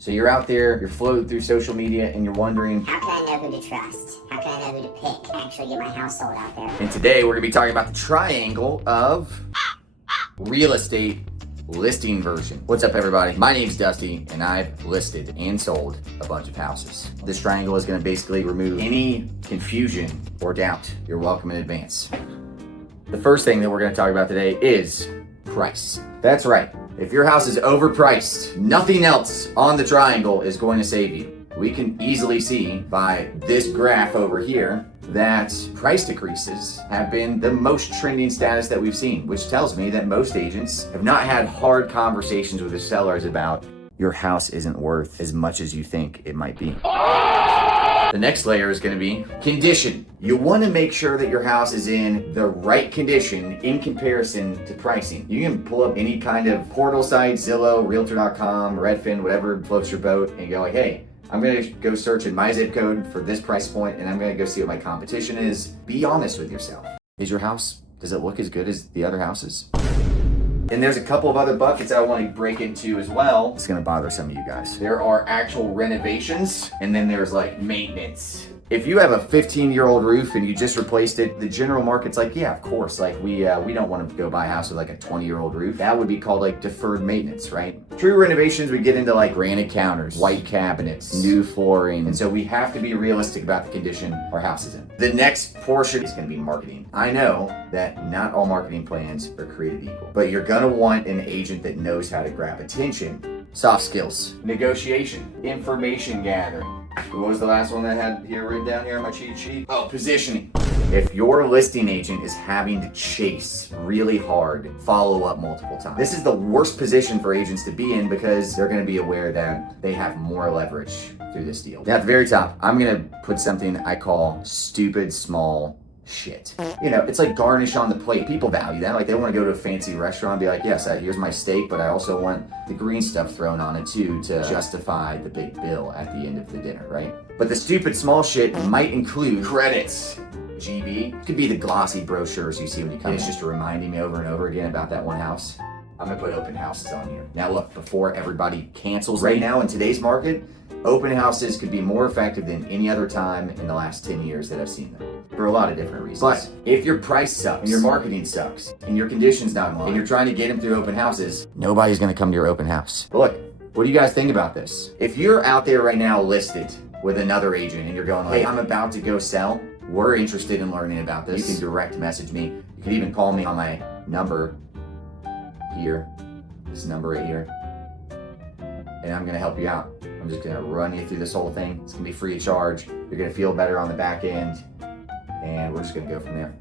So you're out there, you're floating through social media, and you're wondering, how can I know who to trust? How can I know who to pick and actually get my house sold out there? And today we're gonna be talking about the triangle of real estate listing version. What's up, everybody? My name's Dusty, and I've listed and sold a bunch of houses. This triangle is gonna basically remove any confusion or doubt. You're welcome in advance. The first thing that we're gonna talk about today is price. That's right. If your house is overpriced, nothing else on the triangle is going to save you. We can easily see by this graph over here that price decreases have been the most trending status that we've seen, which tells me that most agents have not had hard conversations with the sellers about your house isn't worth as much as you think it might be. The next layer is going to be condition. You want to make sure that your house is in the right condition in comparison to pricing. You can pull up any kind of portal site, Zillow, Realtor.com, Redfin, whatever floats your boat, and go like, hey, I'm going to go search in my zip code for this price point, and I'm going to go see what my competition is. Be honest with yourself. Is your house, does it look as good as the other houses? And there's a couple of other buckets I want to break into as well. It's gonna bother some of you guys. There are actual renovations, and then there's like maintenance. If you have a 15-year-old roof and you just replaced it, the general market's like, yeah, of course. Like we don't want to go buy a house with like a 20-year-old roof. That would be called like deferred maintenance, right? True renovations, we get into like granite counters, white cabinets, new flooring. And so we have to be realistic about the condition our house is in. The next portion is gonna be marketing. I know that not all marketing plans are created equal, but you're gonna want an agent that knows how to grab attention. Soft skills, negotiation, information gathering. What was the last one that I had here written down here on my cheat sheet? Oh, positioning. If your listing agent is having to chase really hard, follow up multiple times, this is the worst position for agents to be in because they're going to be aware that they have more leverage through this deal. Now, at the very top, I'm going to put something I call stupid small shit. You know, it's like garnish on the plate. People value that. Like they want to go to a fancy restaurant and be like, yes, here's my steak, but I also want the green stuff thrown on it too to justify the big bill at the end of the dinner, right? But the stupid small shit might include credits. GB could be the glossy brochures you see when you come in. It's just reminding me over and over again about that one house. I'm gonna put open houses on here. Now look, before everybody cancels right now in today's market, open houses could be more effective than any other time in the last 10 years that I've seen them. For a lot of different reasons. But if your price sucks, and your marketing sucks, and your conditions not in line, and you're trying to get them through open houses, nobody's gonna come to your open house. But look, what do you guys think about this? If you're out there right now listed with another agent and you're going like, hey, I'm about to go sell, we're interested in learning about this. You can direct message me. You can even call me on my number here, this number right here, and I'm gonna help you out. I'm just gonna run you through this whole thing. It's gonna be free of charge. You're gonna feel better on the back end, and we're just gonna go from there.